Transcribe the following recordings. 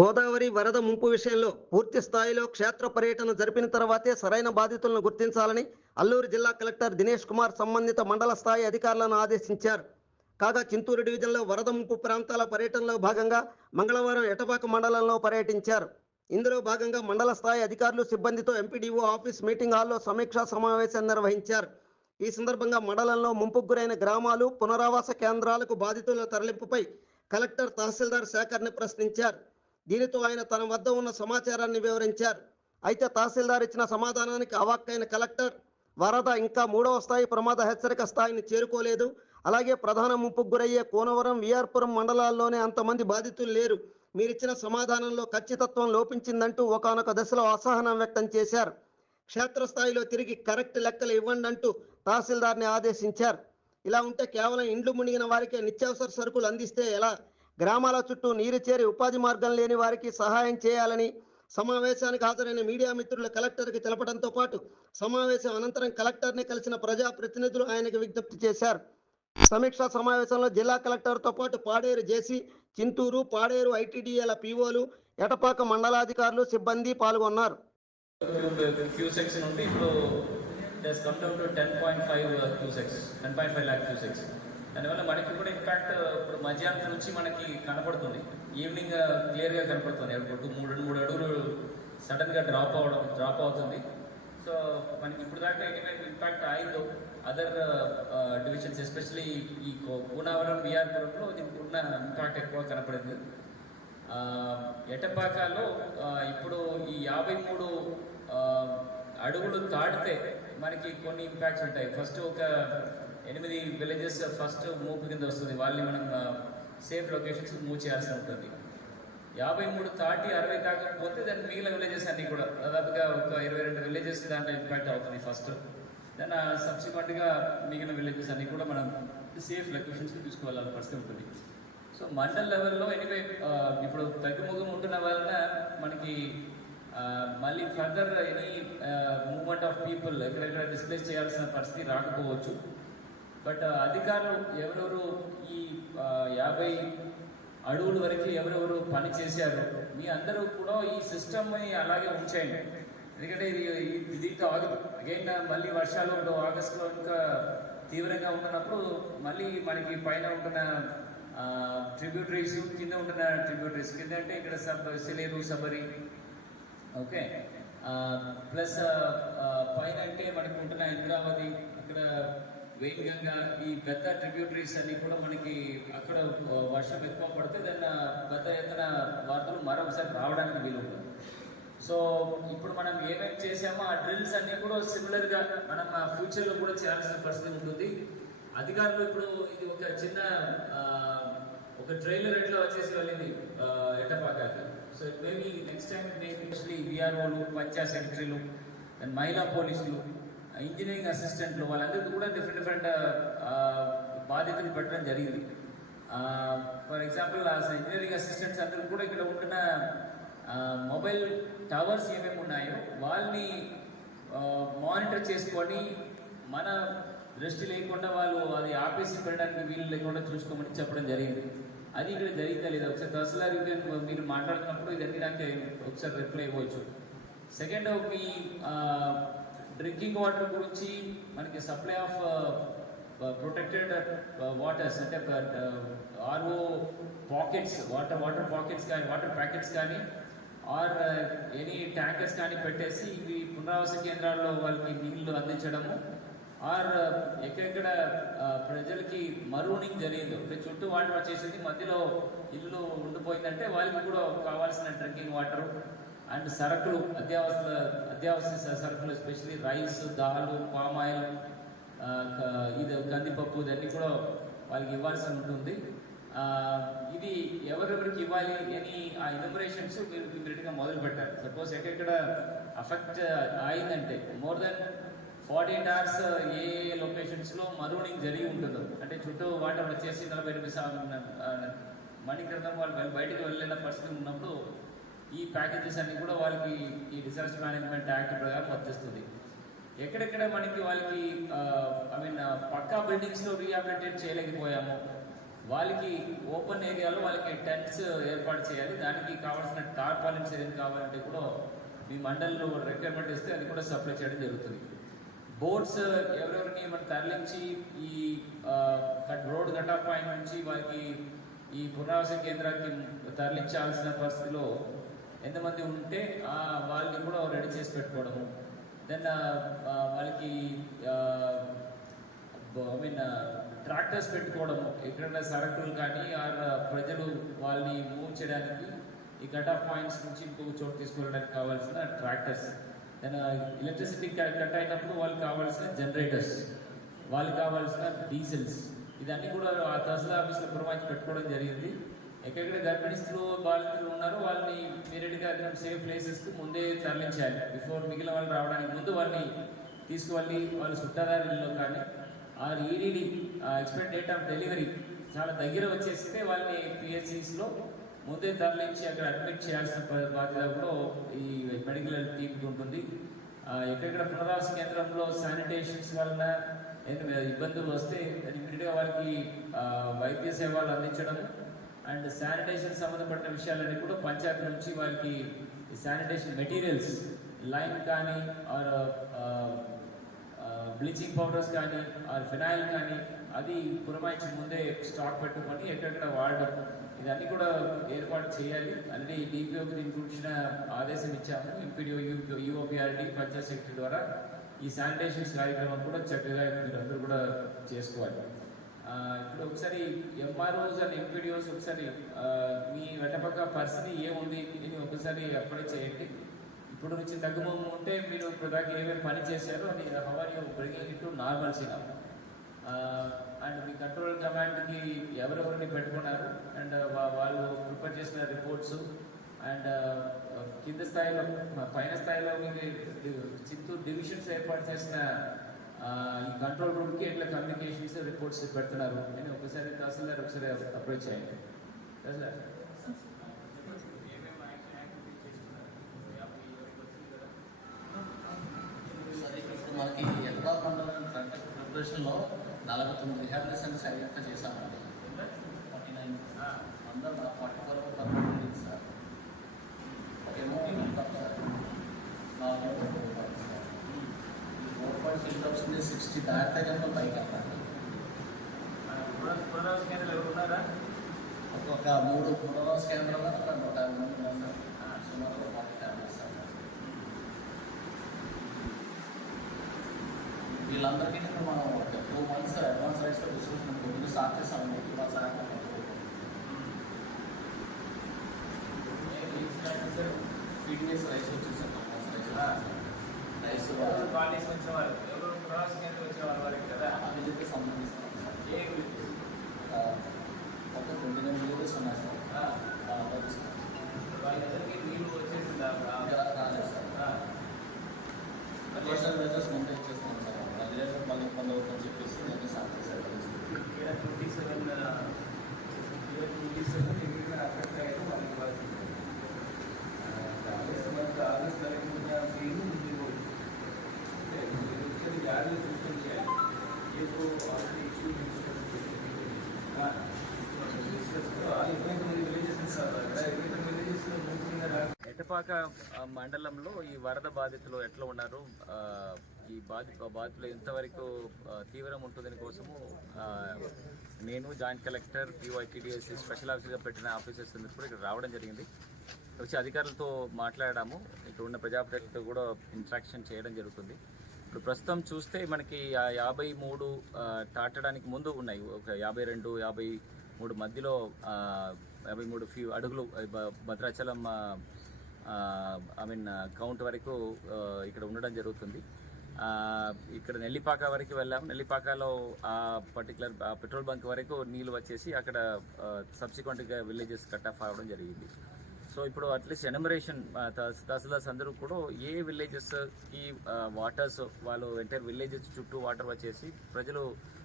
గోదావరి వరద ముంపు విషయంలో పూర్తి స్థాయిలో క్షేత్ర పర్యటన జరిపిన తర్వాతే సరైన బాధితులను గుర్తించాలని అల్లూరు జిల్లా కలెక్టర్ దినేష్ కుమార్ సంబంధిత మండల స్థాయి అధికారులను ఆదేశించారు. కాగా చింతూరు డివిజన్లో వరద ముంపు ప్రాంతాల పర్యటనలో భాగంగా మంగళవారం ఎటపాక మండలంలో పర్యటించారు. ఇందులో భాగంగా మండల స్థాయి అధికారులు సిబ్బందితో ఎంపీడీఓ ఆఫీస్ మీటింగ్ హాల్లో సమీక్షా సమావేశం నిర్వహించారు. ఈ సందర్భంగా మండలంలో ముంపుకు గురైన గ్రామాలు, పునరావాస కేంద్రాలకు బాధితుల తరలింపుపై కలెక్టర్ తహసీల్దార్ శేఖర్ని ప్రశ్నించారు. దీనితో ఆయన తన వద్ద ఉన్న సమాచారాన్ని వివరించారు. అయితే తహసీల్దార్ ఇచ్చిన సమాధానానికి అవాక్కైన కలెక్టర్ వరద ఇంకా 3వ స్థాయి ప్రమాద హెచ్చరిక స్థాయిని చేరుకోలేదు, అలాగే ప్రధాన ముంపుకు గురయ్యే కోనవరం, విఆర్పురం మండలాల్లోనే అంతమంది బాధితులు లేరు, మీరిచ్చిన సమాధానంలో ఖచ్చితత్వం లోపించిందంటూ ఒకానొక దశలో అసహనం వ్యక్తం చేశారు. క్షేత్రస్థాయిలో తిరిగి కరెక్ట్ లెక్కలు ఇవ్వండి అంటూ తహసీల్దార్ని ఆదేశించారు. ఇలా ఉంటే కేవలం ఇండ్లు మునిగిన వారికే నిత్యావసర సరుకులు అందిస్తే ఎలా? గ్రామాల చుట్టూ నీరు చేరి ఉపాధి మార్గం లేని వారికి సహాయం చేయాలని సమావేశానికి హాజరైన మీడియా మిత్రులు కలెక్టర్కి తెలపడంతో పాటు సమావేశం అనంతరం కలెక్టర్ని కలిసిన ప్రజాప్రతినిధులు ఆయనకు విజ్ఞప్తి చేశారు. సమీక్షా సమావేశంలో జిల్లా కలెక్టర్తో పాటు పాడేరు జేసీ, చింతూరు, పాడేరు ఐటీడీఏల పీఓలు, ఎటపాక మండలాధికారులు, సిబ్బంది పాల్గొన్నారు. దానివల్ల మనకి కూడా ఇంపాక్ట్ ఇప్పుడు మధ్యాహ్నం నుంచి మనకి కనపడుతుంది, ఈవినింగ్ క్లియర్గా కనపడుతుంది. ఇప్పుడు మూడు అడుగులు సడన్గా డ్రాప్ అవుతుంది. సో మనకి ఇప్పుడు దాకా ఏమైనా ఇంపాక్ట్ అయిందో అదర్ డివిజన్స్, ఎస్పెషలీ ఈ కూనవరం, విఆర్పురంలో దీనికి ఉన్న ఇంపాక్ట్ ఎక్కువ కనపడింది. ఎటపాకలో ఇప్పుడు ఈ 53 అడుగులు దాటితే మనకి కొన్ని ఇంపాక్ట్స్ ఉంటాయి. ఫస్ట్ ఒక 8 విలేజెస్ ఫస్ట్ మూవ్ కింద వస్తుంది, వాళ్ళని మనం సేఫ్ లొకేషన్స్ మూవ్ చేయాల్సి ఉంటుంది. 53 దాటి 60 కాకపోతే దాని మిగిలిన విలేజెస్ అన్నీ కూడా దాదాపుగా ఒక 22 విలేజెస్ దాంట్లో ఇంపాక్ట్ అవుతుంది ఫస్ట్. దాని సబ్సిక్వెంట్గా మిగిలిన విలేజెస్ అన్నీ కూడా మనం సేఫ్ లొకేషన్స్కి తీసుకువెళ్ళాల్సిన పరిస్థితి ఉంటుంది. సో మండల్ లెవెల్లో ఎనీవే ఇప్పుడు తగ్గుముఖం ఉంటున్న వలన మనకి మళ్ళీ further any movement of people ఎక్కడెక్కడ డిస్ప్లేస్ చేయాల్సిన పరిస్థితి రాకపోవచ్చు. బట్ అధికారులు ఎవరెవరు ఈ 50 అడుగుల వరకు ఎవరెవరు పని చేశారు, మీ అందరూ కూడా ఈ సిస్టమ్ని అలాగే ఉంచేయండి. ఎందుకంటే దీంతో ఆగదు. అగైన్ మళ్ళీ వర్షాలు ఆగస్టులో ఇంకా తీవ్రంగా ఉంటున్నప్పుడు మళ్ళీ మనకి పైన ఉంటున్న ట్రిబ్యూటరీస్, కింద ఉంటున్న ట్రిబ్యూటరీస్, కింద అంటే ఇక్కడ సిలేరు, సబరి, ఓకే, ప్లస్ పైన అంటే మనకి ఉంటున్న ఇంద్రావతి, అక్కడ వేయిగంగా, ఈ పెద్ద ట్రిబ్యూటరీస్ అన్ని కూడా మనకి అక్కడ వర్షం ఎక్కువ పడితే దాన్ని పెద్ద ఎత్తున వార్తలు మరొకసారి రావడానికి వీలు ఉంటుంది. సో ఇప్పుడు మనం ఏమేమి చేసామో ఆ డ్రిల్స్ అన్నీ కూడా సిమిలర్గా మనం ఫ్యూచర్లో కూడా చేయాల్సిన పరిస్థితి ఉంటుంది. అధికారులు ఇప్పుడు ఇది ఒక చిన్న ఒక ట్రైలర్ ఎట్లా వచ్చేసి వెళ్ళింది ఎటపాకాకి. So maybe next time especially విఆర్ఓలు, పంచాయత్ సెక్రటరీలు, అండ్ మహిళా పోలీసులు, ఇంజనీరింగ్ అసిస్టెంట్లు, వాళ్ళందరికీ కూడా డిఫరెంట్ బాధ్యతలు పెట్టడం జరిగింది. ఫర్ ఎగ్జాంపుల్ ఇంజనీరింగ్ అసిస్టెంట్స్ అందరూ కూడా ఇక్కడ ఉంటున్న మొబైల్ టవర్స్ ఏమేమి ఉన్నాయో వాళ్ళని మానిటర్ చేసుకొని మన దృష్టి లేకుండా వాళ్ళు అది ఆపేసి పెట్టడానికి వీలు లేకుండా చూసుకోమని చెప్పడం జరిగింది. అది ఇక్కడ జరిగిందా లేదా ఒకసారి తహసీల్దార్ మీరు మాట్లాడుతున్నప్పుడు ఇదన్నీ నాకు ఒకసారి రిప్లై ఇవ్వచ్చు. సెకండ్, మీ డ్రింకింగ్ వాటర్ గురించి మనకి సప్లై ఆఫ్ ప్రొటెక్టెడ్ వాటర్స్ అంటే ఆర్ఓ పాకెట్స్, వాటర్ పాకెట్స్ కానీ, వాటర్ ప్యాకెట్స్ కానీ, ఆర్ ఎనీ ట్యాంకర్స్ కానీ పెట్టేసి ఇవి పునరావాస కేంద్రాల్లో వాళ్ళకి నీళ్లు అందించడము, ఆర్ ఎక్కడెక్కడ ప్రజలకి మరూనింగ్ జరిగిందో అంటే చుట్టూ వాటర్ వచ్చేసింది, మధ్యలో ఇల్లు ఉండిపోయిందంటే వాళ్ళకి కూడా కావాల్సిన డ్రింకింగ్ వాటర్ అండ్ సరుకులు, అత్యావసర సరుకులు, ఎస్పెషలీ రైస్, దాలు, పామాయిల్, ఇది కందిపప్పు, ఇదన్నీ కూడా వాళ్ళకి ఇవ్వాల్సి ఉంటుంది. ఇది ఎవరెవరికి ఇవ్వాలి అని ఆ ఇన్ఫర్మేషన్స్ మీరు ఇమీడియట్గా మొదలు పెట్టారు. సపోజ్ ఎక్కడెక్కడ అఫెక్ట్ అయిందంటే మోర్ దెన్ 48 hours ఏ లొకేషన్స్లో మరూనింగ్ జరిగి ఉంటుందో, అంటే చుట్టూ వాటర్ వచ్చేసి 48 మణి క్రితం వాళ్ళు బయటకు వెళ్ళిన పరిస్థితి ఉన్నప్పుడు ఈ ప్యాకేజెస్ అన్నీ కూడా వాళ్ళకి ఈ డిజాస్టర్ మేనేజ్మెంట్ యాక్ట్ ప్రకారం వర్తిస్తుంది. ఎక్కడెక్కడ మనకి వాళ్ళకి పక్కా బిల్డింగ్స్లో రీహాబిలిటేట్ చేయలేకపోయాము, వాళ్ళకి ఓపెన్ ఏరియాలో వాళ్ళకి టెంట్స్ ఏర్పాటు చేయాలి. దానికి కావాల్సిన టార్పాలిన్స్ ఏదైనా కావాలంటే కూడా మీ మండలిలో రిక్వైర్మెంట్ ఇస్తే అది కూడా సప్లై చేయడం జరుగుతుంది. బోట్స్ ఎవరెవరిని మనం తరలించి ఈ రోడ్ కట్ ఆఫ్ పాయింట్ నుంచి వారికి ఈ పునరావాస కేంద్రానికి తరలించాల్సిన పరిస్థితిలో ఎంతమంది ఉంటే వాళ్ళని కూడా రెడీ చేసి పెట్టుకోవడము. దెన్ వాళ్ళకి ట్రాక్టర్స్ పెట్టుకోవడము, ఎక్కడైనా సరకులు కానీ ప్రజలు వాళ్ళని మూవ్ చేయడానికి ఈ కట్ ఆఫ్ పాయింట్స్ నుంచి ఇంకొక చోటు తీసుకెళ్ళడానికి కావాల్సిన ట్రాక్టర్స్. దెన్ ఎలక్ట్రిసిటీ కట్ అయినప్పుడు వాళ్ళకి కావాల్సిన జనరేటర్స్, వాళ్ళకి కావాల్సిన డీజిల్స్, ఇదన్నీ కూడా ఆ తహసీల్ ఆఫీస్లో పురమాయించి పెట్టుకోవడం జరిగింది. ఎక్కడెక్కడ గర్భిణీస్తులు బాధితులు ఉన్నారో వాళ్ళని ఇమీడియట్గా సేఫ్ ప్లేసెస్కి ముందే తరలించాలి. బిఫోర్ మిగిలిన వాళ్ళు రావడానికి ముందు వాళ్ళని తీసుకువెళ్ళి వాళ్ళ చుట్టాదారుల్లో కానీ EDD expect date of delivery చాలా దగ్గర వచ్చేస్తే వాళ్ళని పిహెచ్సిస్లో ముందే తరలించి అక్కడ అడ్మిట్ చేయాల్సిన బాధ్యత కూడా ఈ మెడికల్ హెల్త్ టీమ్కి ఉంటుంది. ఎక్కడెక్కడ పునరావాస కేంద్రంలో శానిటేషన్స్ వలన ఇబ్బందులు వస్తే ఇమీడియట్గా వారికి వైద్య సేవలు అందించడం అండ్ శానిటేషన్ సంబంధపడిన విషయాలన్నీ కూడా పంచాయతీ నుంచి వారికి శానిటేషన్ మెటీరియల్స్ లైమ్ కానీ ఆర్ బ్లీచింగ్ పౌడర్స్ కానీ ఆర్ ఫినాయిల్ కానీ అది పురమాయించి ముందే స్టాక్ పెట్టుకొని ఎక్కడెక్కడ వాడడం, ఇదన్నీ కూడా ఏర్పాటు చేయాలి. అన్ని డిపిఓకి దీని గురించిన ఆదేశం ఇచ్చాము. ఎంపీడీఓ యూఓపీఆర్డీ పంచాయత్ సెక్రటరీ ద్వారా ఈ శానిటేషన్స్ కార్యక్రమం కూడా చక్కగా మీరందరూ కూడా చేసుకోవాలి. ఇప్పుడు ఒకసారి ఎంఆర్ఓస్ అండ్ ఎంపీడీఓస్ ఒకసారి మీ వెంటపక్క పరిస్థితి ఏముంది అని ఒకసారి అప్లై చేయండి. ఇప్పుడు నుంచి తగ్గుమము ఉంటే మీరు ఇప్పుడు దాకా ఏమేమి పని చేశారో అది how are you bringing it to normalcy నా. అండ్ మీ కంట్రోల్ కమాండ్కి ఎవరెవరిని పెట్టుకున్నారు అండ్ వాళ్ళు ప్రిపేర్ చేసిన రిపోర్ట్స్ అండ్ కింద స్థాయిలో పైన స్థాయిలో మీకు చిత్తూరు డివిజన్స్ ఏర్పాటు చేసిన ఈ కంట్రోల్ రూమ్కి ఎట్లా కమ్యూనికేషన్స్ రిపోర్ట్స్ పెడుతున్నారు అని ఒకసారి తహసీల్దార్ ఒకసారి అప్రోచ్ చేయండి. తహసీల్దార్ మనకి ఎల్లా మండలం ఫ్రంట్ ప్రిపరేషన్లో 49 రిహాబిలిటేషన్స్ ఐడెంటిఫై చేశామండి. 49 అందరూ 44 పర్మనెంట్ సార్. ఓకేమో సార్ 60 దాటితే కనుక పైకి వెళ్ళాలి. పునరావాస కేంద్రాలు ఎవరు ఉన్నారా? ఒక 3 పునరావాస కేంద్రాలు ఒక 150 మంది ఉన్నారు సార్. సుమారు 40 ఫ్యామిలీస్ సార్. వీళ్ళందరికీ మనం 2 months అడ్వాన్స్ రైట్స్లో డిస్ట్రిబ్యూషన్ కొద్దిగా స్టార్ట్ చేస్తామండి. ఇవాళ సాయంత్రం ఫీడ్నెస్ రైస్ వచ్చేసారు. రైస్ పార్టీస్ వచ్చేవారు ఎవరు పునరావాస కేంద్రం వచ్చేవారు వారికి కదా అభివృద్ధికి సంబంధిస్తున్నాం సార్. ఏ ఒక 29 విలేజెస్ ఉన్నాయి సార్. వాళ్ళందరికీ నీళ్ళు వచ్చేసిందా? రాలేదు సార్. మెజర్స్ ముందే ఇచ్చేస్తున్నాం సార్. విలేజ్ మళ్ళీ ఇబ్బంది అవుతుందని చెప్పేసి నేను స్టార్ట్ చేశాను. 27 అఫెక్ట్ అయ్యారు వాళ్ళకి ఆగస్ట్ జరగకుండా మీరు వచ్చేది వ్యాధులు సూచన చేయాలి. ఏదో ఆల్రెడీ ఇష్యూ ఎటపాక మండలంలో ఈ వరద బాధితులు ఎట్లా ఉన్నారు, ఈ బాధితులు ఎంతవరకు తీవ్రం ఉంటుందని కోసము నేను జాయింట్ కలెక్టర్ PYTDS స్పెషల్ ఆఫీసర్గా పెట్టిన ఆఫీసర్స్ అందరూ కూడా ఇక్కడ రావడం జరిగింది. వచ్చి అధికారులతో మాట్లాడాము. ఇక్కడ ఉన్న ప్రజాప్రతినిధులతో కూడా ఇంట్రాక్షన్ చేయడం జరుగుతుంది. ఇప్పుడు ప్రస్తుతం చూస్తే మనకి 53 దాటడానికి ముందు ఉన్నాయి. ఒక 52, 53 మధ్యలో 53 అడుగులు భద్రాచలం కౌంట్ వరకు ఇక్కడ ఉండడం జరుగుతుంది. ఇక్కడ నెల్లిపాక వరకు వెళ్ళాము. నెల్లిపాకలో ఆ పర్టికులర్ పెట్రోల్ బంక్ వరకు నీళ్ళు వచ్చేసి అక్కడ సబ్సిక్వెంట్గా విలేజెస్ కట్ ఆఫ్ అవ్వడం జరిగింది. సో ఇప్పుడు అట్లీస్ట్ ఎనమరేషన్ తహసీల్దార్స్ అందరూ కూడా ఏ విలేజెస్కి వాటర్స్ వాళ్ళు ఎంటైర్ విలేజెస్ చుట్టూ వాటర్ వచ్చేసి ప్రజలు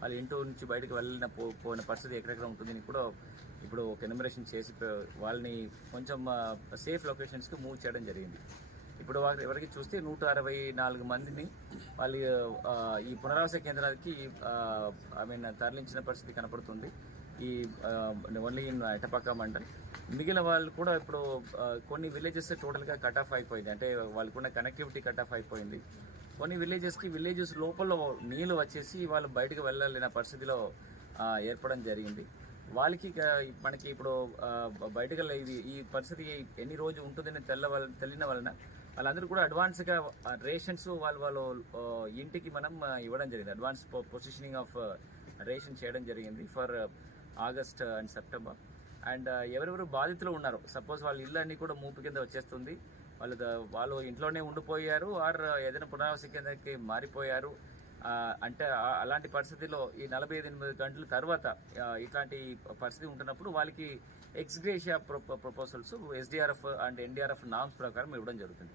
వాళ్ళ ఇంటి నుంచి బయటకు వెళ్ళిన పోయిన పరిస్థితి ఎక్కడెక్కడ ఉంటుందని కూడా ఇప్పుడు ఒక ఎనమరేషన్ చేసి వాళ్ళని కొంచెం సేఫ్ లొకేషన్స్కి మూవ్ చేయడం జరిగింది. ఇప్పుడు ఎవరికి చూస్తే 164 మందిని వాళ్ళు ఈ పునరావాస కేంద్రానికి తరలించిన పరిస్థితి కనపడుతుంది. ఈ ఓన్లీ ఇన్ ఎటపక్క మండల్. మిగిలిన వాళ్ళు కూడా ఇప్పుడు కొన్ని విలేజెస్ టోటల్గా కట్ ఆఫ్ అయిపోయింది, అంటే వాళ్ళకున్న కనెక్టివిటీ కట్ ఆఫ్ అయిపోయింది. కొన్ని విలేజెస్ లోపల నీళ్ళు వచ్చేసి వాళ్ళు బయటకు వెళ్ళలేని పరిస్థితిలో ఏర్పడడం జరిగింది. వాళ్ళకి మనకి ఇప్పుడు బయటకు ఈ పరిస్థితి ఎన్ని రోజు ఉంటుందని తెలియన వలన వాళ్ళందరూ కూడా అడ్వాన్స్గా రేషన్స్ వాళ్ళు ఇంటికి మనం ఇవ్వడం జరిగింది. అడ్వాన్స్ పొజిషనింగ్ ఆఫ్ రేషన్ చేయడం జరిగింది for August and September. And ఎవరెవరు బాధితులు ఉన్నారో, సపోజ్ వాళ్ళ ఇల్లు అన్నీ కూడా మూపు కింద వచ్చేస్తుంది, వాళ్ళు ఇంట్లోనే ఉండిపోయారు ఆర్ ఏదైనా పునరావాస కేంద్రానికి మారిపోయారు అంటే అలాంటి పరిస్థితిలో ఈ 48 గంటల తర్వాత ఇట్లాంటి పరిస్థితి ఉంటున్నప్పుడు వాళ్ళకి ex gratia proposals SDRF and NDRF norms ప్రకారం ఇవ్వడం జరుగుతుంది.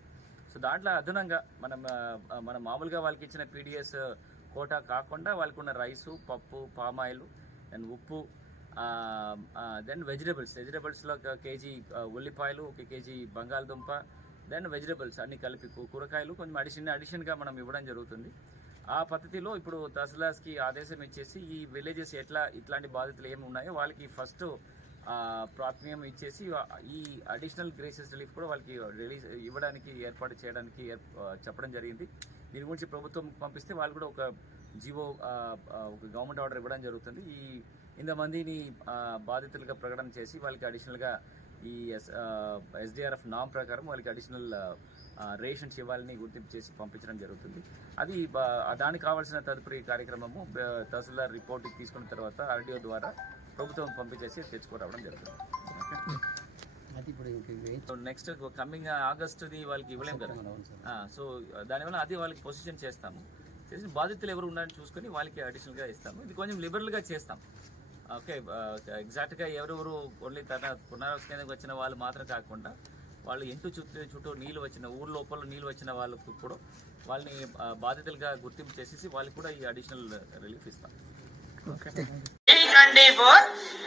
సో దాంట్లో అదనంగా మనం మామూలుగా వాళ్ళకి ఇచ్చిన పీడిఎస్ కోటా కాకుండా వాళ్ళకు ఉన్న రైసు, పప్పు, పామాయిల్ అండ్ ఉప్పు, దెన్ వెజిటబుల్స్లో 1 కేజీ ఉల్లిపాయలు, 1 కేజీ బంగాళదుంప, దెన్ వెజిటబుల్స్ అన్ని కలిపి కూరగాయలు కొంచెం అడిషన్గా మనం ఇవ్వడం జరుగుతుంది. ఆ పద్ధతిలో ఇప్పుడు తహసీల్దార్స్కి ఆదేశం ఇచ్చేసి ఈ విలేజెస్ ఇట్లాంటి బాధితులు ఏమి ఉన్నాయో వాళ్ళకి ఫస్ట్ ప్రాథమ్యం ఇచ్చేసి ఈ అడిషనల్ గ్రేసెస్ రిలీఫ్ కూడా వాళ్ళకి ఇవ్వడానికి ఏర్పాటు చేయడానికి చెప్పడం జరిగింది. దీని గురించి ప్రభుత్వం పంపిస్తే వాళ్ళు కూడా ఒక జీవో ఒక గవర్నమెంట్ ఆర్డర్ ఇవ్వడం జరుగుతుంది. ఈ 100 మందిని బాధితులుగా ప్రకటన చేసి వాళ్ళకి అడిషనల్గా ఈ ఎస్డిఆర్ఎఫ్ నామ్ ప్రకారం వాళ్ళకి అడిషనల్ రేషన్స్ ఇవ్వాలని గుర్తింపు చేసి పంపించడం జరుగుతుంది. అది దానికి కావాల్సిన తదుపరి కార్యక్రమము తహసీల్దార్ రిపోర్ట్ తీసుకున్న తర్వాత ఆర్డీఓ ద్వారా ప్రభుత్వం పంపించేసి తెచ్చుకోవడం జరుగుతుంది. నెక్స్ట్ కమింగ్ ఆగస్టుది వాళ్ళకి ఇవ్వలేము కదా, సో దానివల్ల అది వాళ్ళకి పొజిషన్ చేస్తాము. చేసి బాధితులు ఎవరు ఉన్నారని చూసుకొని వాళ్ళకి అడిషనల్గా ఇస్తాము. ఇది కొంచెం లిబరల్గా చేస్తాం. ఓకే, ఎగ్జాక్ట్గా ఎవరెవరు ఓన్లీ పునరావాస కేంద్రానికి వచ్చిన వాళ్ళు మాత్రం కాకుండా వాళ్ళు ఇంటి చుట్టూ నీళ్ళు వచ్చిన ఊరు లోపల నీళ్ళు వచ్చిన వాళ్ళకు కూడా వాళ్ళని బాధితులుగా గుర్తింపు చేసేసి వాళ్ళకి కూడా ఈ అడిషనల్ రిలీఫ్ ఇస్తాం.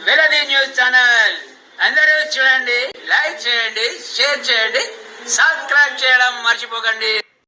వెలది న్యూస్ ఛానల్ అందరూ చూడండి, లైక్ చేయండి, షేర్ చేయండి, సబ్స్క్రైబ్ చేయడం మర్చిపోకండి.